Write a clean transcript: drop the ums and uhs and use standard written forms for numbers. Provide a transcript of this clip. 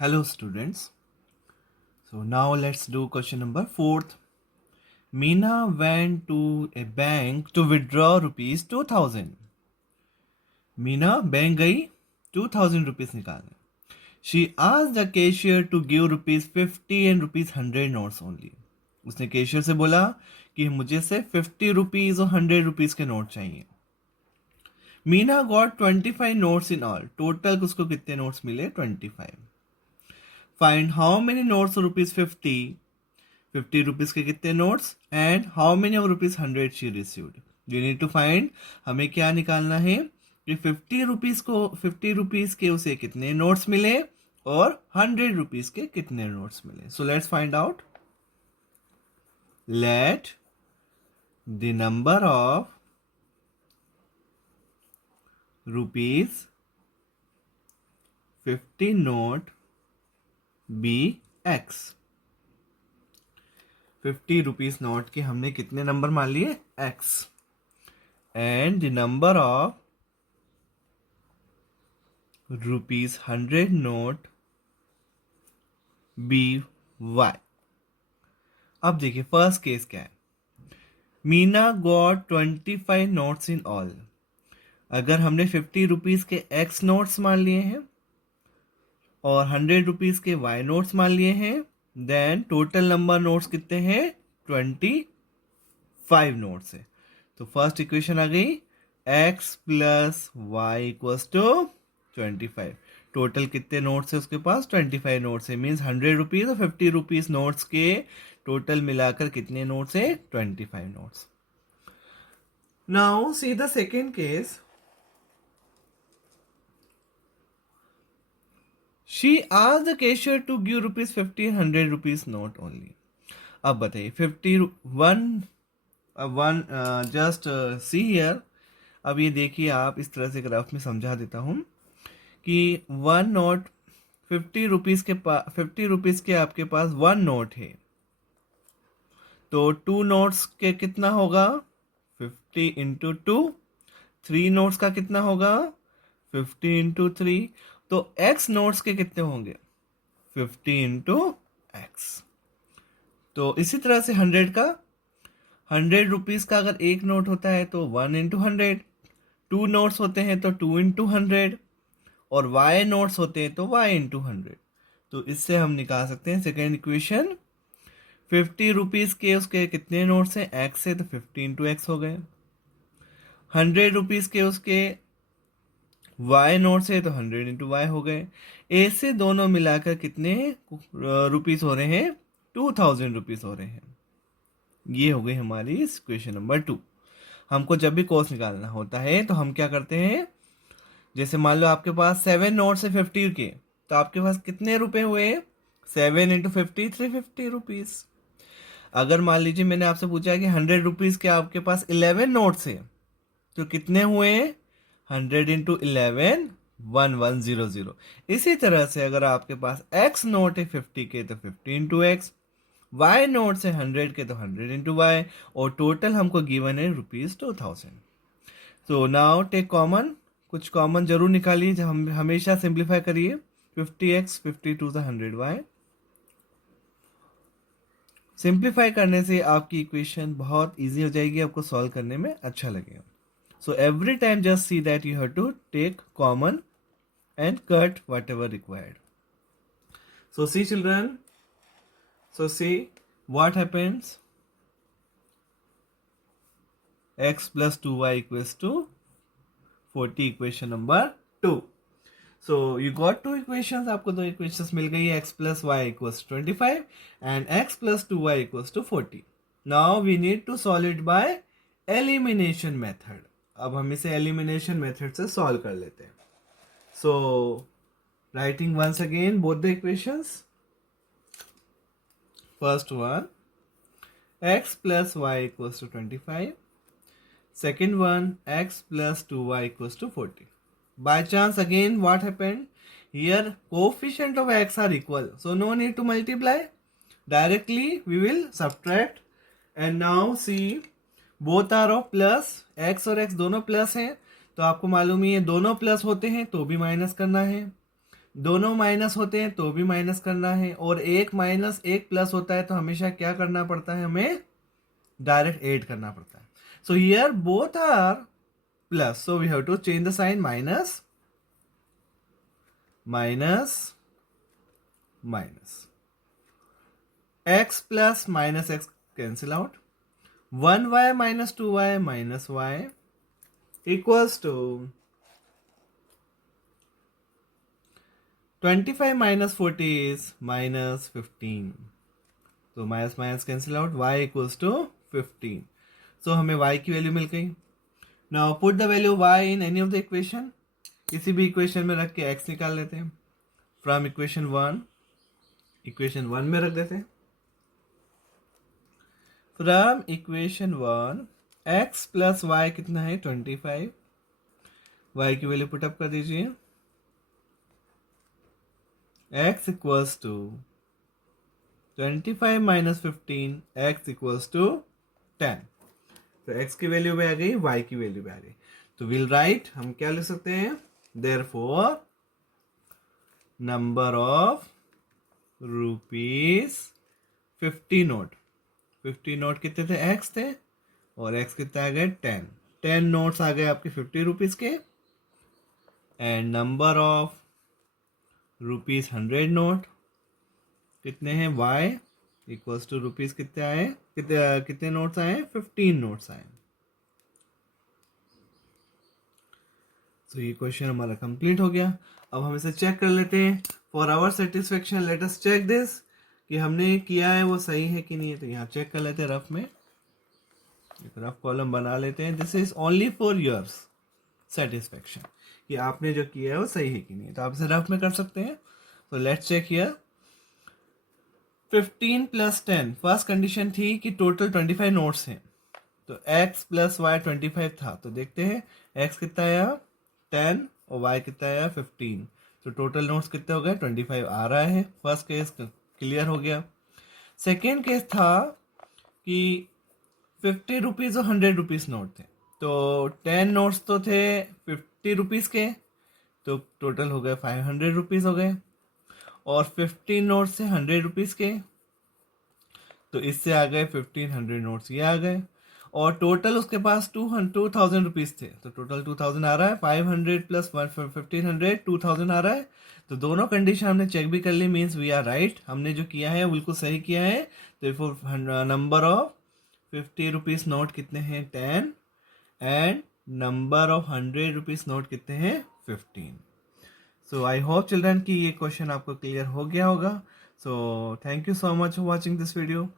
Hello students. So now let's do question number 4th. Meena went to a bank to withdraw rupees 2000. Meena bank गई 2000 rupees निकालने. She asked the cashier to give rupees 50 and rupees 100 notes only. उसने cashier से बोला कि मुझे से 50 rupees और 100 rupees के नोट चाहिए. Meena got 25 notes in all. Total उसको कितने नोट्स मिले? 25. Find how many notes rupees 50 rupees के कितने notes and how many of rupees 100 she received. You need to find. हमें क्या निकालना है कि 50 रुपीज के उसे कितने नोट्स मिले और 100 रुपीज के कितने नोट्स मिले. So let's find out. Let the number of rupees 50 note be x. 50 rupees note के हमने कितने नंबर मान लिए? X. And the number of rupees 100 note be y. अब देखिए फर्स्ट केस क्या है. Meena got 25 notes in all. अगर हमने 50 रुपीज के एक्स नोट्स मान लिए हैं और 100 रुपीज के वाई नोट्स मान लिए हैं, देन टोटल नंबर नोट्स कितने हैं? 25 नोट्स है. तो फर्स्ट इक्वेशन आ गई x plus y equals to 25. Total कितने नोट्स है उसके पास? 25 नोट्स है. मीन्स 100 रुपीज और 50 रुपीज नोट्स के टोटल मिलाकर कितने नोट्स है? 25 notes. Now see the second case. She asked the cashier to give rupees 50 and 100 rupees note only. अब बताइए 51 जस्ट सी हियर. अब ये देखिए आप इस तरह से ग्राफ में समझा देता हूँ कि 1 नोट 50 रुपीज के 50 रुपीज के आपके पास 1 नोट है, तो 2 नोट्स के कितना होगा? 50 इंटू 2. 3 नोट्स का कितना होगा? 50 इंटू 3. तो x नोट्स के कितने होंगे? 50 इंटू एक्स. तो इसी तरह से 100 का 100 रुपीज का अगर एक नोट होता है तो 1 इंटू 100. 2 नोट्स होते हैं तो 2 इंटू 100. और y नोट्स होते हैं तो y इंटू 100. तो इससे हम निकाल सकते हैं सेकेंड इक्वेशन. 50 रुपीज के उसके कितने नोट्स हैं? x है तो 50 इंटू एक्स हो गए. 100 रुपीज के उसके y नोट से तो 100 इंटू वाई हो गए. ऐसे दोनों मिलाकर कितने रुपीस हो रहे हैं? 2000 रुपीस हो रहे हैं. ये हो गई हमारी इक्वेशन नंबर 2. हमको जब भी कॉस्ट निकालना होता है तो हम क्या करते हैं, जैसे मान लो आपके पास 7 नोट्स है 50 के, तो आपके पास कितने रुपए हुए? 7 इंटू 50 350 रुपीज. अगर मान लीजिए मैंने आपसे पूछा है कि 100 रुपीज के आपके पास 11 नोट्स है, तो कितने हुए? 100 इंटू 11 1100. इसी तरह से अगर आपके पास x नोट है 50 के तो 50 इंटू एक्स. y नोट है 100 के तो 100 इंटू वाई. और टोटल हमको गिवन है रुपीज 2000. तो नाउ टेक कॉमन. कुछ कॉमन जरूर निकालिए. जब हम हमेशा सिंप्लीफाई करिए. 50x 52 100y. सिंप्लीफाई करने से आपकी इक्वेशन बहुत इजी हो जाएगी, आपको सॉल्व करने में अच्छा लगेगा. So every time just see that you have to take common and cut whatever required. So see children, so see what happens. X plus 2y equals to 40 equation number 2. So you got two equations. आपको दो equations मिल गई है. X plus y equals to 25 and X plus 2y equals to 40. Now we need to solve it by elimination method. अब हम इसे elimination method से solve कर लेते हैं. So writing once again both the equations. First one x plus y equals to 25. Second one x plus 2y equals to 40. By chance again what happened here? Coefficient of x are equal, so no need to multiply. Directly we will subtract. And now see both are of plus. x और x दोनों plus हैं, तो आपको मालूम ही है दोनों plus होते हैं तो भी माइनस करना है. दोनों माइनस होते हैं तो भी माइनस करना है, और एक माइनस एक प्लस होता है तो हमेशा क्या करना पड़ता है, हमें डायरेक्ट ऐड करना पड़ता है. So here both are plus, so we have to change the sign, minus minus minus. x plus minus x cancel out. 1y minus 2y minus y equals to 25 minus 40 is minus 15. तो minus minus cancel out, y equals to 15. सो हमें y की value मिल गई. Now put the value y in any of the equation. किसी भी equation में रख के x निकाल लेते हैं. फ्रॉम इक्वेशन 1 में रख देते हैं. From equation 1 x plus y कितना है 25. y की वैल्यू पुटअप कर दीजिए. x equals to 25 minus 15, x equals to 10. तो x की वैल्यू भी आ गई, y की वैल्यू भी आ गई. तो विल राइट, हम क्या लिख सकते हैं, therefore number of rupees 50 note. 50 note कितने थे, x थे, और x कितना आ गए 10 नोट्स आ गए आपके 50 रुपीज के. And number of rupees 100 note कितने हैं, y इक्वल्स टू रुपीज कितने आए, कितने नोट्स आए, 15 नोट्स आए. तो ये क्वेश्चन हमारा कंप्लीट हो गया. अब हम इसे चेक कर लेते हैं. For our satisfaction let us check this, कि हमने किया है वो सही है कि नहीं है. तो यहाँ चेक कर लेते हैं रफ में, एक रफ कॉलम बना लेते हैं. This is only for yours satisfaction, कि आपने जो किया है वो सही है कि नहीं है. तो आप इसे रफ में कर सकते हैं. तो let's check here. 15 plus 10, first condition थी कि टोटल 25 नोट्स हैं, तो x प्लस वाई 25 था. तो देखते हैं x कितना आया 10 और y कितना आया 15. तो टोटल नोट्स कितने हो गए 25 आ रहा है. फर्स्ट केस क्लियर हो गया. सेकेंड केस था कि 50 रुपीज़ और 100 रुपीज़ नोट थे. तो 10 नोट्स तो थे 50 रुपीज़ के, तो टोटल हो गए 500 रुपीज़ हो गए. और 15 नोट्स से 100 रुपीज़ के, तो इससे आ गए 1500 नोट्स ये आ गए. और टोटल उसके पास 2000 रुपीज़ थे, तो टोटल 2000 आ रहा है. 500 प्लस 1500 2000 आ रहा है. तो दोनों कंडीशन हमने चेक भी कर ली, मीन्स वी आर राइट. हमने जो किया है बिल्कुल सही किया है. तो नंबर ऑफ 50 रुपीज़ नोट कितने हैं 10, and number of 100 rupees note कितने हैं 15. सो आई होप चिल्ड्रन कि ये क्वेश्चन आपको क्लियर हो गया होगा. So thank you so much for watching this video.